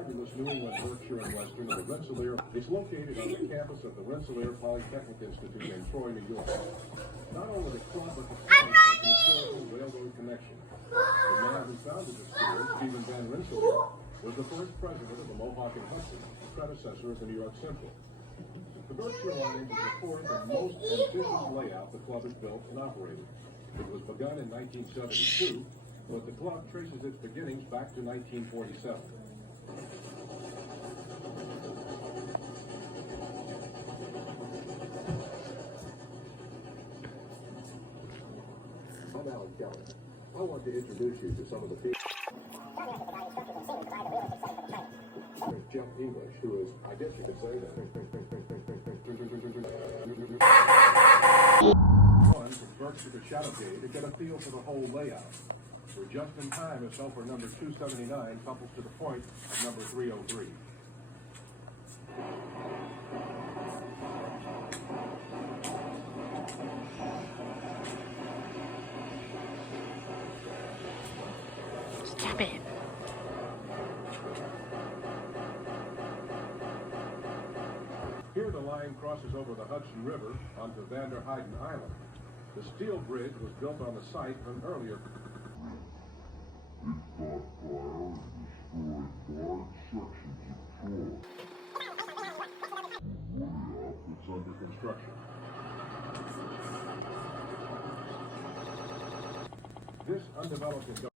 fabulous New England Berkshire and Western of the Rensselaer. It's located on the campus of the Rensselaer Polytechnic Institute in Troy, New York. Not only the club, but the college has an historical railroad connection. The man who founded the school, Stephen Van Rensselaer, was the first president of the Mohawk and Hudson, the predecessor of the New York Central. The Berkshire Line is the fourth and most ambitious layout the club has built and operated. It was begun in 1972, but the club traces its beginnings back to 1947. I'm Alan Kelly. I want to introduce you to some of the people. Jeff English, who is, I guess you could say that. One from Berkshire to Shadowgate to get a feel for the whole layout. We're just in time as helper number 279 couples to the point of number 303. Stop it. Here the line crosses over the Hudson River onto Vander Heyden Island. The steel bridge was built on the site of an earlier. It caught fire and destroyed large sections of Troy. It's under construction. This undeveloped industrial